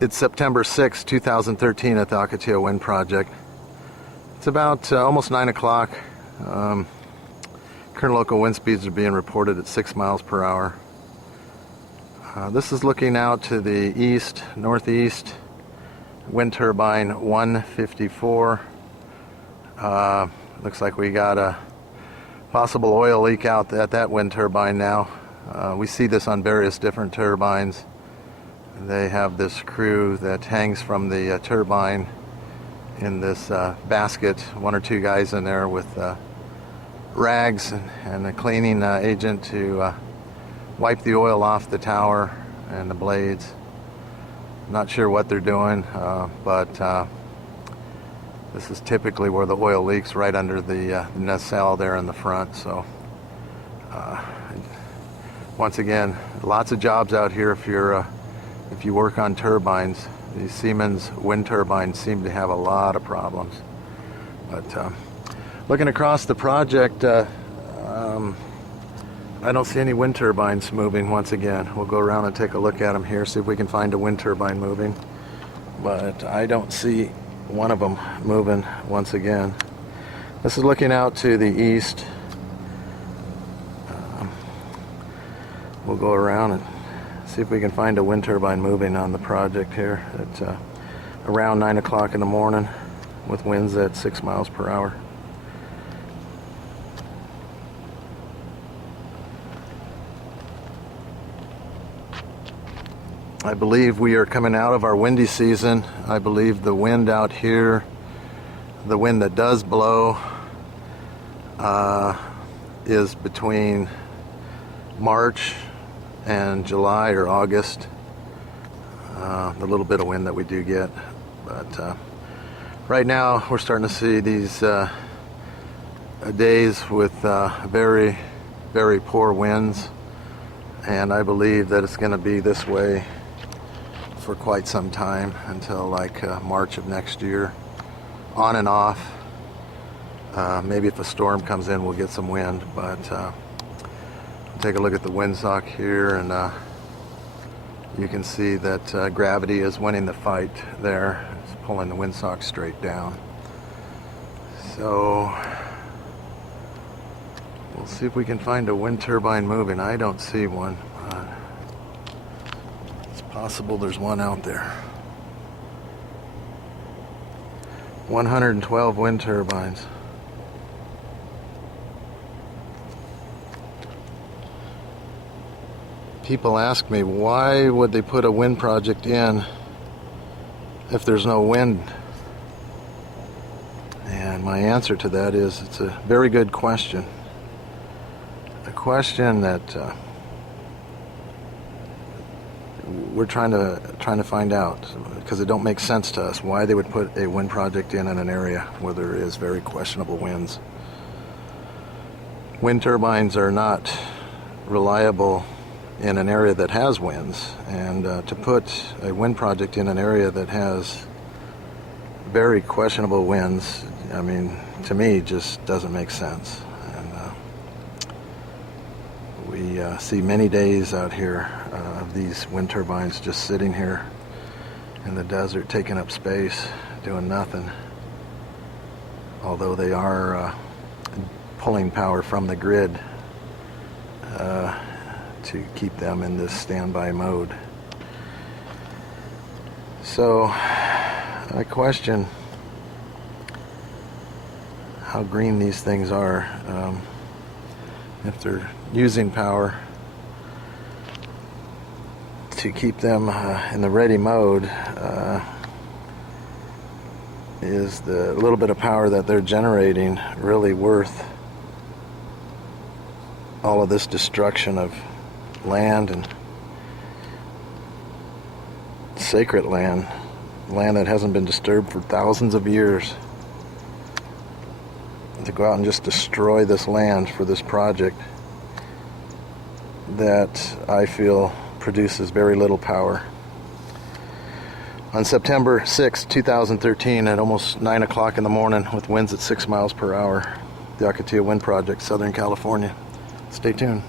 It's September 6, 2013 at the Ocotillo Wind Project. It's about almost 9 o'clock. Current local wind speeds are being reported at 6 miles per hour. This is looking out to the east, northeast, wind turbine 154. Looks like we got a possible oil leak out at that wind turbine now. We see this on various different turbines. They have this screw that hangs from the turbine in this basket, one or two guys in there with rags and a cleaning agent to wipe the oil off the tower and the blades. Not sure what they're doing, but this is typically where the oil leaks, right under the nacelle there in the front. So once again, lots of jobs out here if you work on turbines. These Siemens wind turbines seem to have a lot of problems. But looking across the project, I don't see any wind turbines moving once again. We'll go around and take a look at them here, see if we can find a wind turbine moving. But I don't see one of them moving once again. This is looking out to the east. We'll go around and see if we can find a wind turbine moving on the project here at around 9 o'clock in the morning with winds at 6 miles per hour. I believe we are coming out of our windy season. I believe the wind out here, the wind that does blow, is between March and July or August. The little bit of wind that we do get. But right now we're starting to see these days with very, very poor winds. And I believe that it's going to be this way for quite some time, until like March of next year, on and off. Maybe if a storm comes in, we'll get some wind, but take a look at the windsock here, and you can see that gravity is winning the fight there. It's pulling the windsock straight down. So we'll see if we can find a wind turbine moving. I don't see one. Possible there's one out there. 112 wind turbines. People ask me, why would they put a wind project in if there's no wind? And my answer to that is, it's a very good question. A question that we're trying to find out, because it don't make sense to us why they would put a wind project in an area where there is very questionable winds. Wind turbines are not reliable in an area that has winds, and to put a wind project in an area that has very questionable winds, I mean, to me, just doesn't make sense. We see many days out here of these wind turbines just sitting here in the desert, taking up space, doing nothing. Although they are pulling power from the grid to keep them in this standby mode. So I question how green these things are. If they're using power to keep them in the ready mode, is the little bit of power that they're generating really worth all of this destruction of land and sacred land that hasn't been disturbed for thousands of years? To go out and just destroy this land for this project that I feel produces very little power. On September 6, 2013, at almost 9 o'clock in the morning, with winds at 6 miles per hour, the Ocotillo Wind Project, Southern California. Stay tuned.